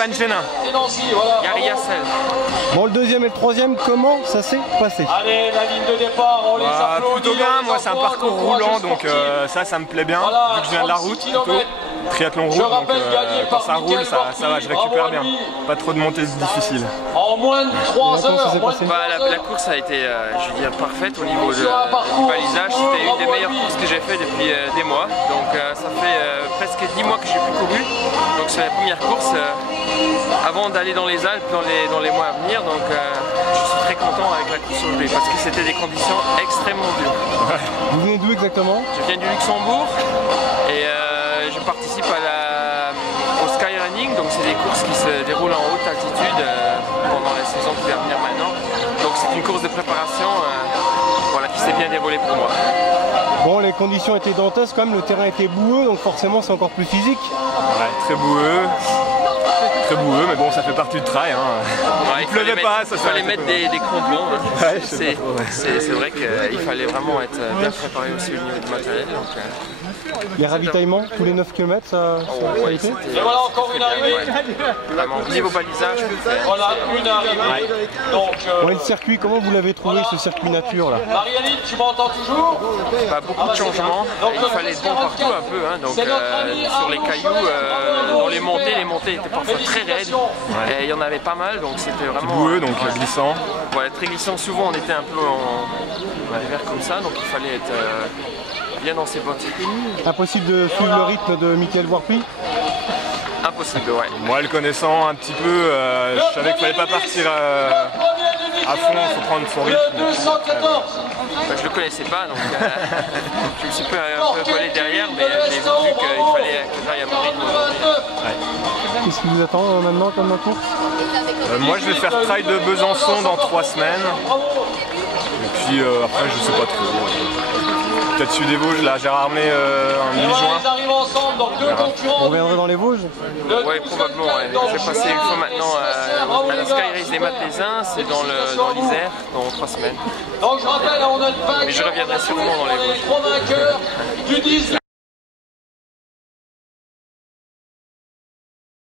Stéphane Génin. Gary Hassel. Bon, le deuxième et le troisième, comment ça s'est passé? Allez, la ligne de départ, on les applaudit. Plutôt bien, moi c'est un parcours roulant, donc ça me plaît bien, vu que je viens de la route plutôt. Triathlon route, donc quand ça roule, ça va, je récupère bien. Pas trop de montées difficiles. En moins de 3 heures. La course a été, je veux dire, parfaite au niveau du balisage. C'était une des meilleures courses que j'ai fait depuis des mois. Donc ça fait presque 10 mois que j'ai plus couru. Donc c'est la première course avant d'aller dans les Alpes dans les mois à venir. Donc je suis très content avec la course aujourd'hui parce que c'était des conditions extrêmement dures. Vous venez d'où exactement? Je viens du Luxembourg et je participe au skyrunning, donc c'est des courses qui se déroulent en haute altitude pendant la saison qui va venir maintenant. Donc c'est une course de préparation voilà, qui s'est bien déroulée pour moi. Bon, les conditions étaient dantesques quand même, le terrain était boueux, donc forcément c'est encore plus physique. Ouais, très boueux. Très boueux, mais bon, ça fait partie du trail. Hein. Ouais, il pleuvait pas, ça fallait mettre des crampons. Ouais, c'est vrai qu'il fallait vraiment être bien préparé aussi au niveau du matériel. Donc, les ravitaillements, tous les 9 km, ça a été? Et voilà encore une arrivée. Vraiment, niveau balisage. Voilà une arrivée. Donc, le circuit, comment vous l'avez trouvé ce circuit nature là? Marie-Aline, tu m'entends toujours? Beaucoup de changements. Il fallait être bon partout un peu. Hein. Donc, sur les cailloux, dans les montées étaient parfois très raides. Et il y en avait pas mal, donc c'était vraiment boueux, donc glissant. Ouais, très glissant. Souvent on était un peu en hiver comme ça, donc il fallait être bien dans ses bottes. Impossible de suivre le rythme de Michael Warpy? Impossible, ouais. Moi, le connaissant un petit peu, je savais qu'il fallait pas partir à fond, il faut prendre son rythme. Je le connaissais pas, donc je me suis un peu collé derrière, mais j'ai vu qu'il fallait que j'aille à mon rythme aujourd'hui. Qu'est-ce qui vous attend maintenant comme course? Moi, je vais faire trail de Besançon dans 3 semaines. Et puis après, je sais pas trop. Peut-être sur des Vosges, là, Gérard Armé en mi-juin. On reviendra dans les Vosges? Oui, probablement. Ouais. Je vais passer une fois maintenant à la Sky Race des Mathézins, c'est dans l'Isère, dans 3 semaines. Donc je rappelle, on a mais je reviendrai sûrement dans les Vosges.